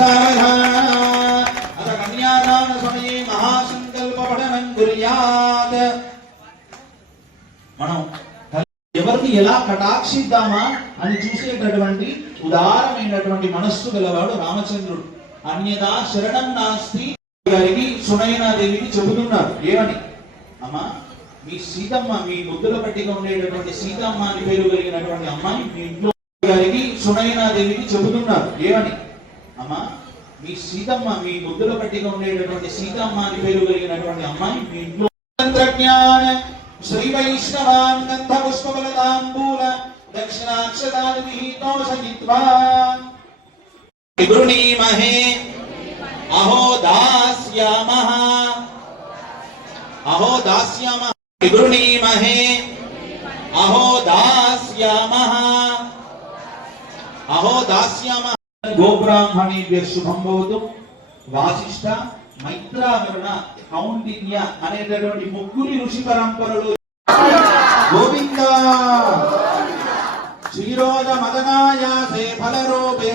अथ कन्यादान समये महासंकल्प पठनं कुर्यात् మనం ఎవరిని ఎలా కటాక్షిద్దామా అని చూసేటటువంటి ఉదారమైనటువంటి మనస్సు గలవాడు రామచంద్రుడు. అన్యదా శరణం నాస్తి గారికి సునయనాదేవికి చెబుతున్నారు ఏమని, అమ్మా మీ సీతమ్మ, మీ ముద్దుల పట్టిగా ఉండేటటువంటి సీతమ్మ అని పేరు కలిగినటువంటి అమ్మాయి మీ ఇంట్లో గారికి సునయనాదేవికి చెబుతున్నారు ఏమని, అమ్మా మీ సీతమ్మ, మీ ముద్దుల పట్టిగా ఉండేటటువంటి సీతమ్మ అని పేరు కలిగినటువంటి అమ్మాయి మీ ఇంట్లో తంత్రజ్ఞాన శ్రీ వైష్ణవాన్ గంధ పుష్పబలతాంబూల దక్షిణాక్షదాది విహితో సహిత్వా వివృణీమహే అహో దాస్యామః అహో దాస్యామః వివృణీమహే అహో దాస్యామః అహో దాస్యామః. గోబ్రాహ్మణేభ్యః శుభం భవతు. వాసిష్ఠ, మైత్రావరుణ, కౌండిన్య అనేటటువంటి ముగ్గురి ఋషి పరంపరలు గోవింద క్షీరోద మదనాయాసే ఫలరూపే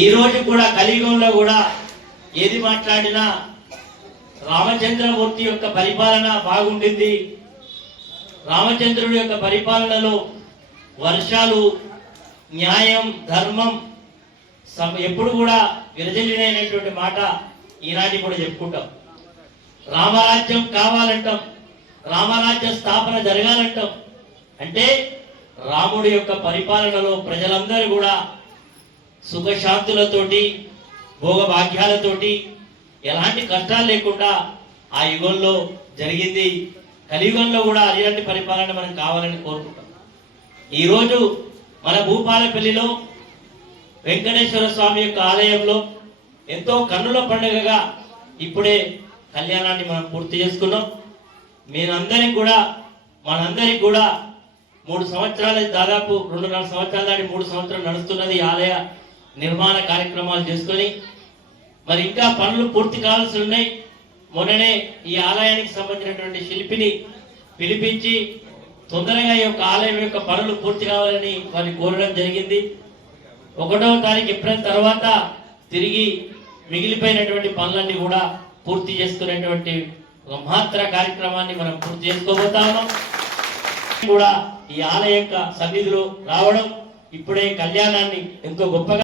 ఈ రోజు కూడా కలియుగంలో కూడా ఏది మాట్లాడినా రామచంద్రమూర్తి యొక్క పరిపాలన బాగుండింది. రామచంద్రుడి యొక్క పరిపాలనలో వర్షాలు, న్యాయం, ధర్మం ఎప్పుడు కూడా విరజిల్లినటువంటి మాట ఈనాటి కూడా చెప్పుకుంటాం. రామరాజ్యం కావాలంటాం, రామరాజ్య స్థాపన జరగాలంటాం. అంటే రాముడి యొక్క పరిపాలనలో ప్రజలందరూ కూడా సుఖశాంతులతోటి, భోగభాగ్యాలతోటి, ఎలాంటి కష్టాలు లేకుండా ఆ యుగంలో జరిగింది. కలియుగంలో కూడా అలాంటి పరిపాలన మనం కావాలని కోరుకుంటాం. ఈరోజు మన భూపాలపల్లిలో వెంకటేశ్వర స్వామి యొక్క ఆలయంలో ఎంతో కన్నుల పండుగగా ఇప్పుడే కళ్యాణాన్ని మనం పూర్తి చేసుకున్నాం. మనందరికి కూడా 3 సంవత్సరాలు, దాదాపు 2.5 సంవత్సరాల దాటి 3 సంవత్సరాలు నడుస్తున్నది ఆలయ నిర్మాణ కార్యక్రమాలు చేసుకొని. మరి ఇంకా పనులు పూర్తి కావాల్సి ఉన్నాయి. మొన్ననే ఈ ఆలయానికి సంబంధించినటువంటి శిల్పిని పిలిపించి తొందరగా ఈ యొక్క ఆలయం యొక్క పనులు పూర్తి కావాలని వారిని కోరడం జరిగింది. 1వ తారీఖు ఏప్రిల్ తర్వాత తిరిగి మిగిలిపోయినటువంటి పనులన్నీ కూడా పూర్తి చేసుకునేటువంటి మహత్తర కార్యక్రమాన్ని మనం పూర్తి చేసుకోబోతా ఉన్నాం. కూడా ఈ ఆలయ యొక్క సన్నిధిలో రావడం, ఇప్పుడే కళ్యాణాన్ని ఎంతో గొప్పగా